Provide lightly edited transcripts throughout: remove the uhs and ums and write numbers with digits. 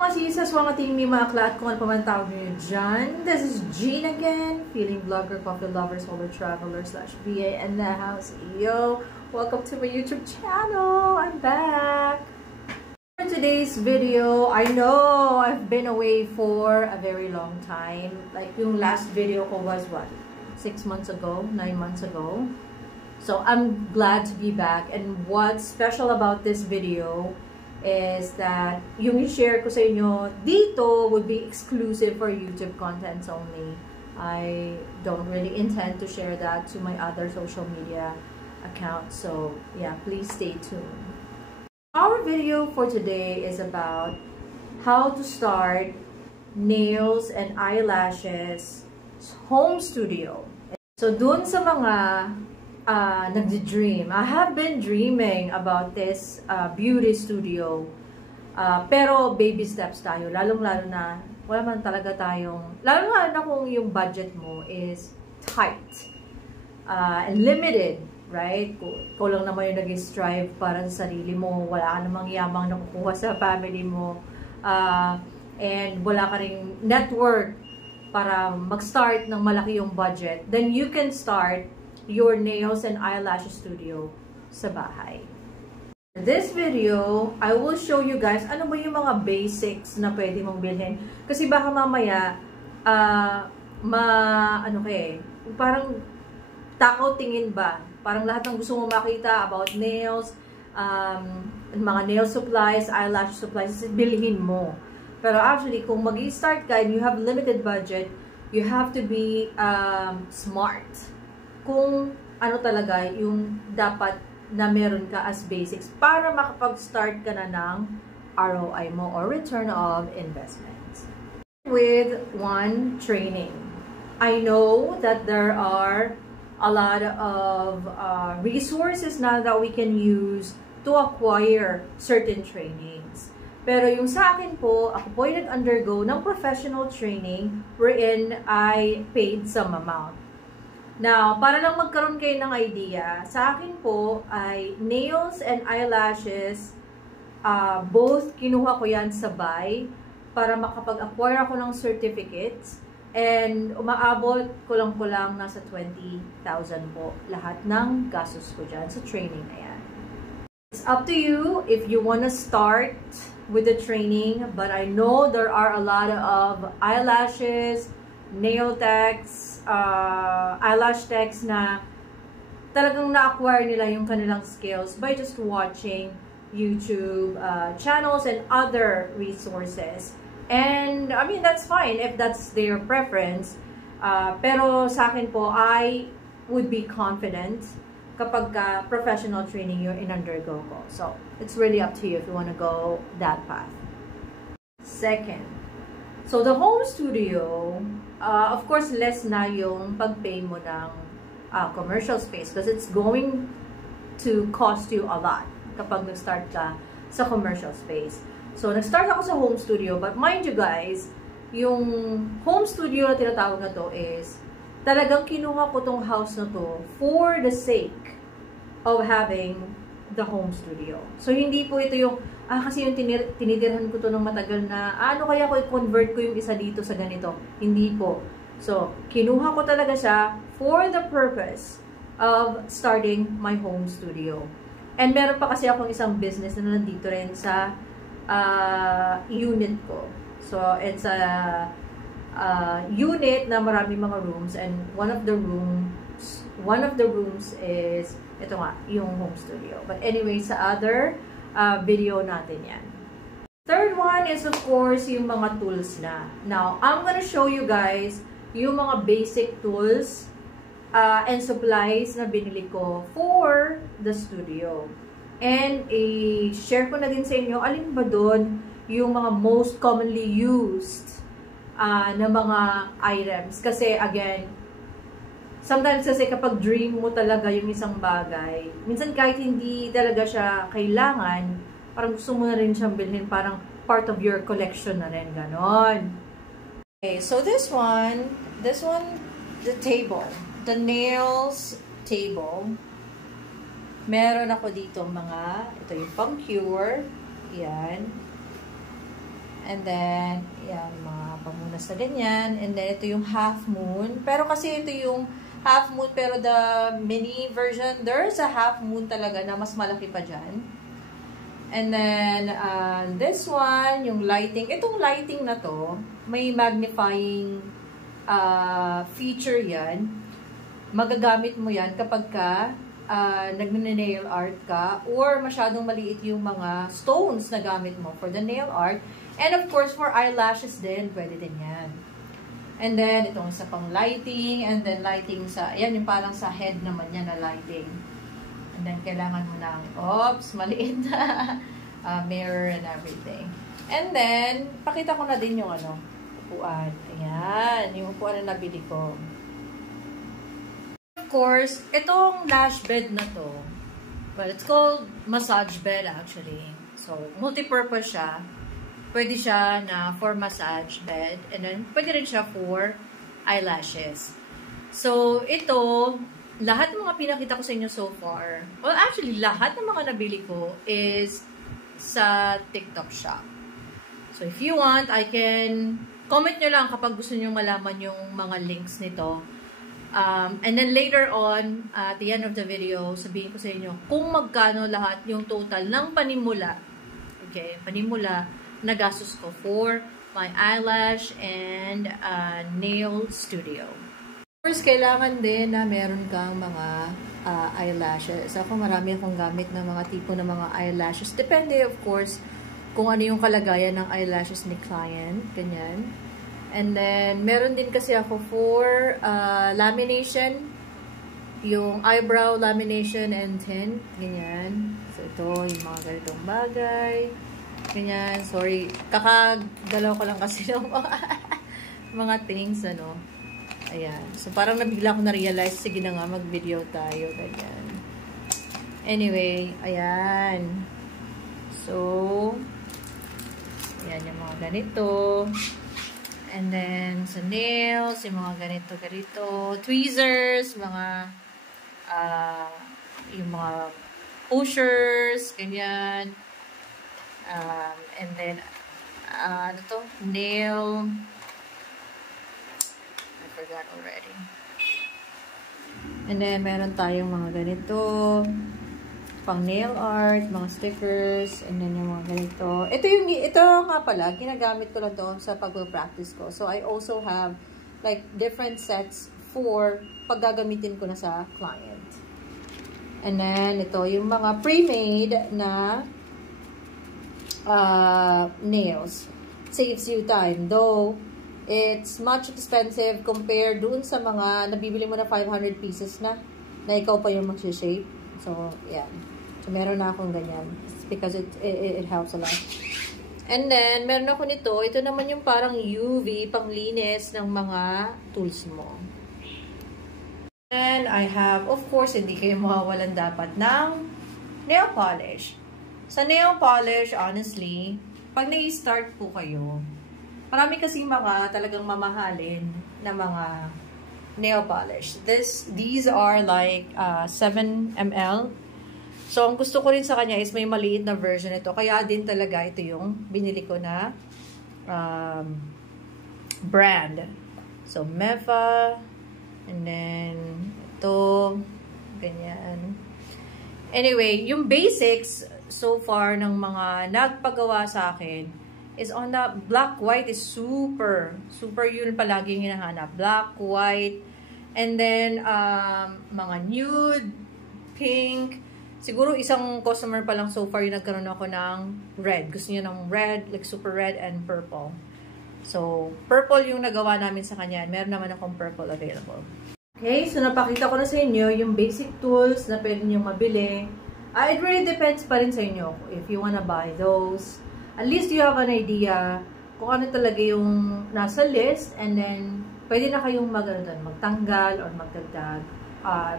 Mga sisas, mga team, mga kla at kung ano pa man tawag nyo dyan. This is Jean again, feeling vlogger, coffee lover, solo traveler, /VA in the house. Yo, welcome to my YouTube channel. I'm back. For today's video, I know I've been away for a very long time. Like yung last video ko was what? 6 months ago, 9 months ago. So I'm glad to be back. And what's special about this video is that yung i-share ko sa inyo dito would be exclusive for YouTube contents only. I don't really intend to share that to my other social media accounts. So yeah, please stay tuned. Our video for today is about how to start nails and eyelashes home studio. So dun sa mga nagdi-dream. I have been dreaming about this beauty studio. Pero baby steps tayo. Lalong-lalo na, wala man talaga tayong, lalong-lalo na kung yung budget mo is tight. And limited, right? Kung lang naman yung nag-strive para sa sarili mo, wala ka namang yamang nakukuha sa family mo, and wala ka ring network para mag-start ng malaki yung budget, then you can start your nails and eyelash studio sa bahay. In this video, I will show you guys ano ba yung mga basics na pwede mong bilhin. Kasi baka mamaya, parang takaw tingin ba? Parang lahat ng gusto mo makita about nails, mga nail supplies, eyelash supplies, bilhin mo. Pero actually, kung mag-i-start ka and you have limited budget, you have to be smart. Kung ano talaga yung dapat na meron ka as basics para makapag-start ka na ng ROI mo or return of investments. With one, training. I know that there are a lot of resources now that we can use to acquire certain trainings. Pero yung sa akin po, ako po ay nag-undergo ng professional training wherein I paid some amount. Now, para lang magkaroon kayo ng idea, sa akin po ay nails and eyelashes, both kinuha ko yan sabay para makapag-acquire ako ng certificates, and umaabot kulang-kulang nasa 20,000 po lahat ng gastos ko dyan sa training na yan. It's up to you if you want to start with the training, but I know there are a lot of eyelashes, nail techs, eyelash techs na talagang na-acquire nila yung kanilang skills by just watching YouTube channels and other resources. And I mean, that's fine if that's their preference. Pero sa akin po, I would be confident kapag professional training yung in-undergo ko. So, it's really up to you if you want to go that path. Second, so the home studio, of course, less na yung pag-pay mo ng commercial space because it's going to cost you a lot kapag nag-start ka sa commercial space. So, nag-start ako sa home studio, but mind you guys, yung home studio na tinatawag na to is talagang kinuha ko tong house na to for the sake of having the home studio. So, hindi po ito yung, kasi yung tinitirhan ko to ng matagal na, ano kaya ko i-convert ko yung isa dito sa ganito? Hindi po. So, kinuha ko talaga siya for the purpose of starting my home studio. And meron pa kasi akong isang business na nandito rin sa unit ko. So, it's a unit na marami mga rooms, and one of the rooms is ito nga, yung home studio. But anyway, sa other video natin yan. Third one is of course yung mga tools na. Now, I'm gonna show you guys yung mga basic tools and supplies na binili ko for the studio. And i-share ko na din sa inyo alin ba doon yung mga most commonly used na mga items. Kasi again, sometimes kasi kapag dream mo talaga yung isang bagay, minsan kahit hindi talaga siya kailangan, parang gusto mo na rin siyang bilhin, parang part of your collection na rin, ganon. Okay, so this one, the table, the nails table. Meron ako dito ito yung pang cure, yan. And then, yan, mga pamunas na ganyan. And then, ito yung half moon. Pero kasi ito yung half moon, pero the mini version, there's a half moon talaga na mas malaki pa dyan. And then, this one, yung lighting. Itong lighting na to, may magnifying feature yan. Magagamit mo yan kapag ka nagne-nail art ka or masyadong maliit yung mga stones na gamit mo for the nail art. And of course, for eyelashes din, pwede din yan. And then, itong isa pang lighting. And then, lighting sa, ayan, yung parang sa head naman yan na lighting. And then, kailangan mo ng, oops, maliit na mirror and everything. And then, pakita ko na din yung ano, upuan. Ayan, yung upuan na nabili ko. Of course, itong lash bed na to, well, it's called massage bed actually. So, multi-purpose siya. Pwede siya na for massage bed. And then, pwede rin siya for eyelashes. So, ito, lahat ng mga pinakita ko sa inyo so far, well, actually, lahat ng mga nabili ko is sa TikTok shop. So, if you want, I can comment nyo lang kapag gusto nyo malaman yung mga links nito. And then later on, at the end of the video, sabihin ko sa inyo kung magkano lahat yung total ng panimula. Okay, panimula na gastos ko for my eyelash and nail studio. Of course, kailangan din na meron kang mga eyelashes. Ako, marami akong gamit ng mga tipo ng mga eyelashes. Depende, of course, kung ano yung kalagayan ng eyelashes ni client. Ganyan. And then, meron din kasi ako for lamination. Yung eyebrow lamination and tint. Ganyan. So, ito, yung mga ganitong bagay. Ganyan. Sorry. Kakagalaw ko lang kasi ng mga things, ano. Ayan. So, parang nabigla ko na-realize, sige na nga, mag-video tayo. Ganyan. Anyway, ayan. So, ayan yung mga ganito. And then, sa nails, yung mga ganito. Tweezers, mga, yung mga pushers, ganyan. And then, ano to? Nail. Forgot already. And then, meron tayong mga ganito. Pang nail art, mga stickers, and then yung mga ganito. Ito nga pala, ginagamit ko lang to sa pag-practice ko. So, I also have like different sets for paggagamitin ko na sa client. And then, ito yung mga pre-made na nails. Saves you time. Though, it's much expensive compared doon sa mga nabibili mo na 500 pieces na ikaw pa yung mag-shape. So, yeah. So, meron na akong ganyan. It's because it helps a lot. And then, meron ako nito. Ito naman yung parang UV, panglinis ng mga tools mo. And I have, of course, hindi kayo mawawalan dapat ng nail polish. Sa nail polish, honestly, pag nag-start po kayo, marami kasing mga talagang mamahalin na mga nail polish. These are like 7 ml. So, ang gusto ko rin sa kanya is may maliit na version ito. Kaya din talaga ito yung binili ko na brand. So, Meva. And then, ito. Ganyan. Anyway, yung basics so far ng mga nagpagawa sa akin is on the black, white is super yun palaging hinahanap. Black, white, and then mga nude, pink. Siguro isang customer pa lang so far yung nagkaroon ako ng red. Gusto niya ng red, like super red and purple. So, purple yung nagawa namin sa kanya. Meron naman akong purple available. Okay, so napakita ko na sa inyo yung basic tools na pwede nyo mabili. It really depends pa rin sa inyo if you wanna buy those. At least you have an idea kung ano talaga yung nasa list, and then pwede na kayong magtanggal or magdagdag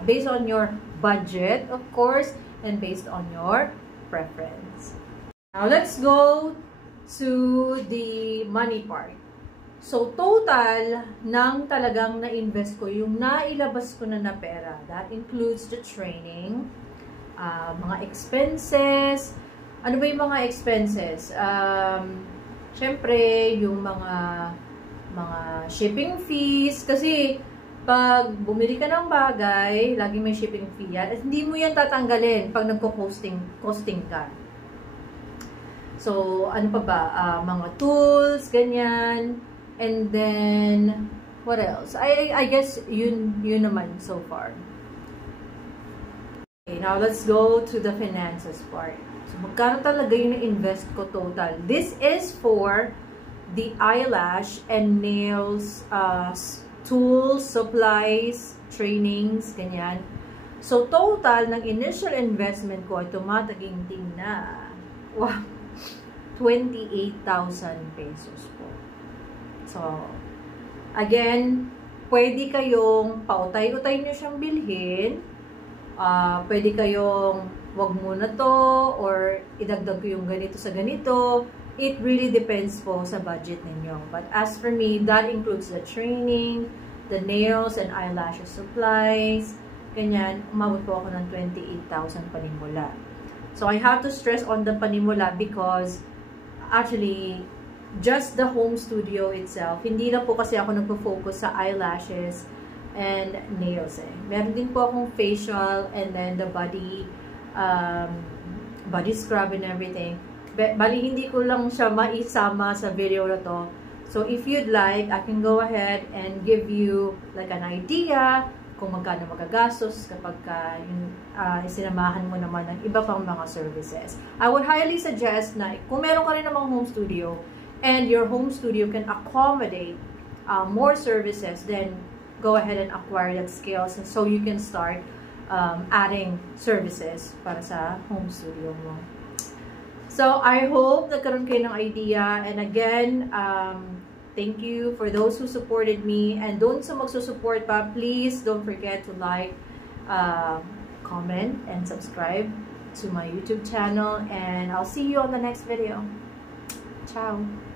based on your budget, of course, and based on your preference. Now, let's go to the money part. So, total ng talagang na-invest ko, yung nailabas ko na pera, that includes the training, mga expenses. Ano ba yung mga expenses? Syempre, yung mga shipping fees, kasi pag bumili ka ng bagay, lagi may shipping fee yan, at hindi mo yan tatanggalin pag nagko-costing ka. So, ano pa ba? Mga tools, ganyan. And then, what else? I guess, yun naman so far. Okay, now let's go to the finances part. So, magkano talaga yung invest ko total? This is for the eyelash and nails, tools, supplies, trainings, ganyan. So, total ng initial investment ko ay tumataginting na, wow, 28,000 pesos po. So, again, pwede kayong pautay-utay nyo siyang bilhin. Pwede kayong wag muna to, or idagdag ko yung ganito sa ganito. It really depends po sa budget ninyo. But as for me, that includes the training, the nails and eyelashes supplies, ganyan. Umabot po ako ng 28,000 panimula. So, I have to stress on the panimula because actually, just the home studio itself, hindi na po kasi ako nagpo-focus sa eyelashes and nails eh. Meron din po akong facial and then the body scrub and everything. Bali, hindi ko lang siya maisama sa video na to. So, if you'd like, I can go ahead and give you like an idea kung magkano magagastos kapag sinamahan mo naman ng iba pang mga services. I would highly suggest na kung meron ka rin namang home studio and your home studio can accommodate more services, then go ahead and acquire that skills so you can start adding services para sa home studio mo. So, I hope nagkaroon kayo ng idea. And again, thank you for those who supported me. And doon sa magsusupport pa, please don't forget to like, comment, and subscribe to my YouTube channel. And I'll see you on the next video. Ciao!